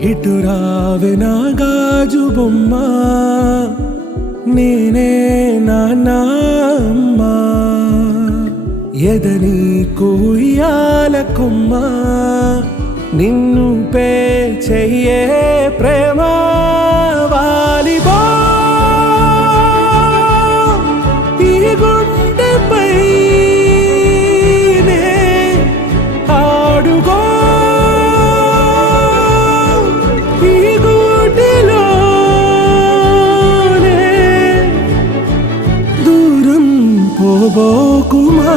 ఇటు రావే నా గాజు బొమ్మ, నేనే నాన్న అమ్మ. ఎదని కుయ్యాల కొమ్మ, నిన్ను పే చెయ్యే ప్రేమ వాలిబో. ఈ గుండెపై నే ఆడుగో, ఈ గుడిలోనే దూరం పోబోకుమా.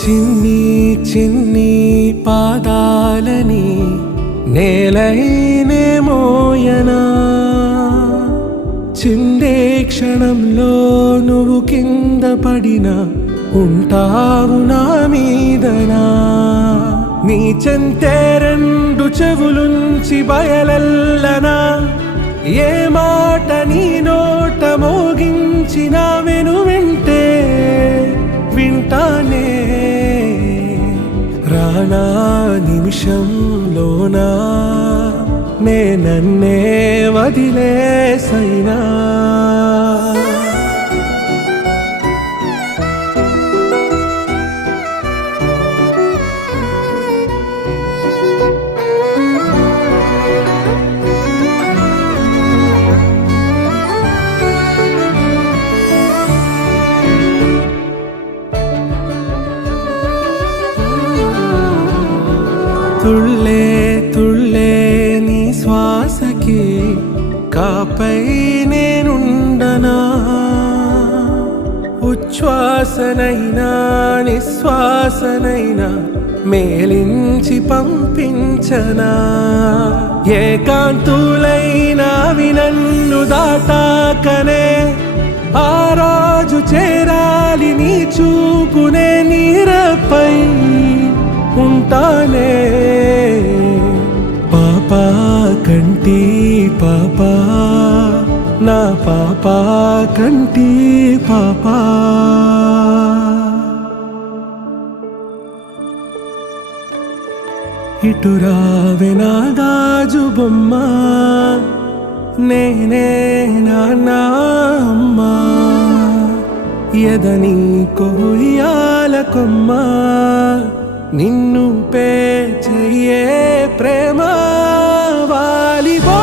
చిన్ని చిన్ని పాదాలని నేలైనే మోయనా, చిందే క్షణంలో నువ్వు కింద పడినా ఉంటావు నా మీదనా. నీ చెంతే రెండు చెవులుంచి బయలెల్లనా, ఏ మాట నీ నోట మోగించిన వెను వింటే వింటానే. రానా నిమిషంలోనా నే నన్నే వదిలేసైనా. తుళ్ళే తుళ్ళే నీ శ్వాసకి కాపై నేనుండనా, ఉచ్ఛ్వాసనైనా నిశ్వాసనైనా మేలించి పంపించనా. ఏకాంతులైనా నన్ను దాటాకనే ఆ రోజు చేరాలి నీ చూపునే నీరపై ఉంటానే. పాపా కంటి పాపా, నా పాపా కంటి పాపా. ఇటు రావే నా గాజు బొమ్మ, నేనే నాన్న అమ్మ. ఎదని కొయ్యాల కొమ్మ, నిన్ను పే చెయ్యే ప్రేమ వాలిబో.